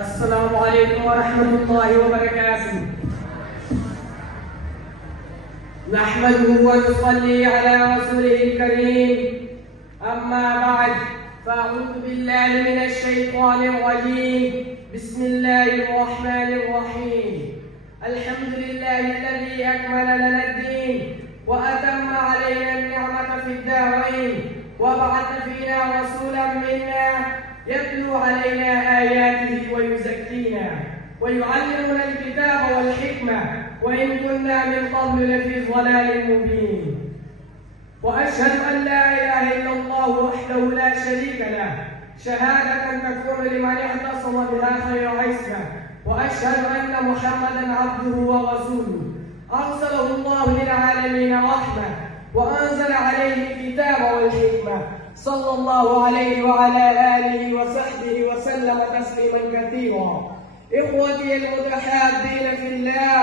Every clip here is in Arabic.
السلام عليكم ورحمة الله وبركاته. نحمده ونصلي على رسوله الكريم، أما بعد، فأعوذ بالله من الشيطان الرجيم. بسم الله الرحمن الرحيم. الحمد لله الذي أكمل لنا الدين وأتم علينا النعمة في الدارين، وبعث فينا رسولا منا يتلو علينا آياته ويزكينا ويعلمنا الكتاب والحكمة، وإن كنا من قبل لفي ضلال مبين. وأشهد أن لا إله إلا الله وحده لا شريك له، شهادة تكون لمن اعتصم بها خير عصمة. وأشهد أن محمدا عبده ورسوله، أرسله الله للعالمين رحمة، وأنزل عليه الكتاب والحكمة، صلى الله عليه وعلى آله وصحبه وسلم تسليما كثيرا. إخوتي المتحابين في الله،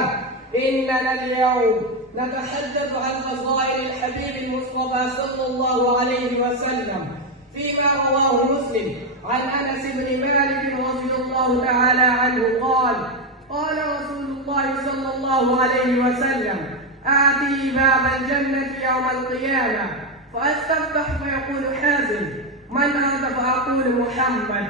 إننا اليوم نتحدث عن فضائل الحبيب المصطفى صلى الله عليه وسلم فيما رواه مسلم عن أنس بن مالك رضي الله تعالى عنه قال: قال رسول الله صلى الله عليه وسلم: آتي باب الجنة يوم القيامة فأستفتح فيقول حازم: من أنت؟ فأقول محمد.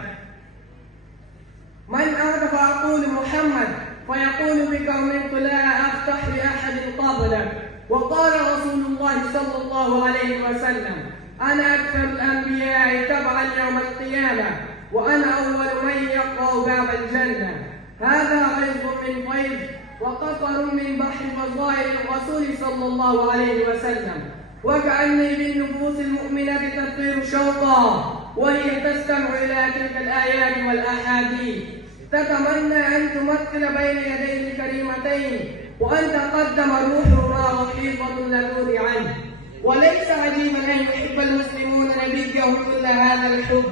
من أنت؟ فأقول محمد. فيقول: بك أمرت لا أفتح لأحد قبلك. وقال رسول الله صلى الله عليه وسلم: أنا أكثر الأنبياء تبعا يوم القيامة، وأنا أول من يقرأ باب الجنة. هذا فيض من فيض وقطر من بحر فضائل الرسول صلى الله عليه وسلم، وكأني بالنفوس المؤمنة تطير شوقا وهي تستمع إلى تلك الآيات والأحاديث، تتمنى أن تمثل بين يديه الكريمتين وأن تقدم روحهما رحيقة اللذوذ عنه. وليس عجيبا أن يحب المسلمون نبيهم كل هذا الحب،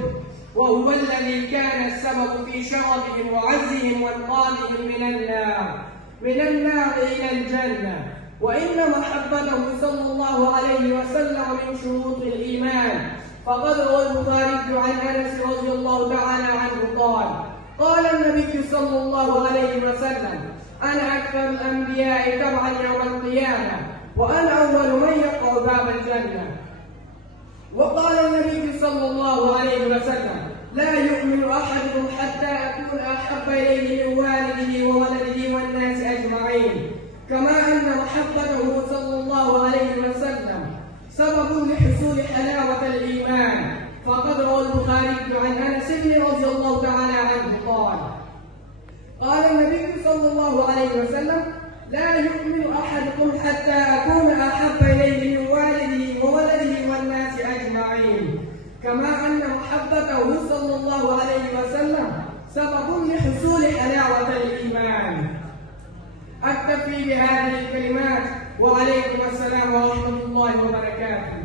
وهو الذي كان السبب في شرفهم وعزهم وانقاذهم من النار إلى الجنة. وإن محبته صلى الله عليه وسلم من شروط الإيمان، فقد روى البخاري عن أنس رضي الله تعالى عنه قال: قال النبي صلى الله عليه وسلم: أنا أكثر الأنبياء تبعا يوم القيامة، وأنا أول من يقرأ باب الجنة. وقال النبي صلى الله عليه وسلم: لا يؤمن أحدكم حتى أكون أحب إليه من والده وولده والناس أجمعين. كما أن محبته صلى الله عليه وسلم سبب لحصول حلاوة الإيمان، فقد روى البخاري عن أنس رضي الله تعالى عنه قال: قال النبي صلى الله عليه وسلم: لا يؤمن أحدكم حتى أكون أحب إليه من والده وولده والناس أجمعين. كما أن محبته صلى الله عليه وسلم سبب لحصول حلاوة الإيمان. أكتفي بهذه الكلمات، وعليكم السلام ورحمة الله وبركاته.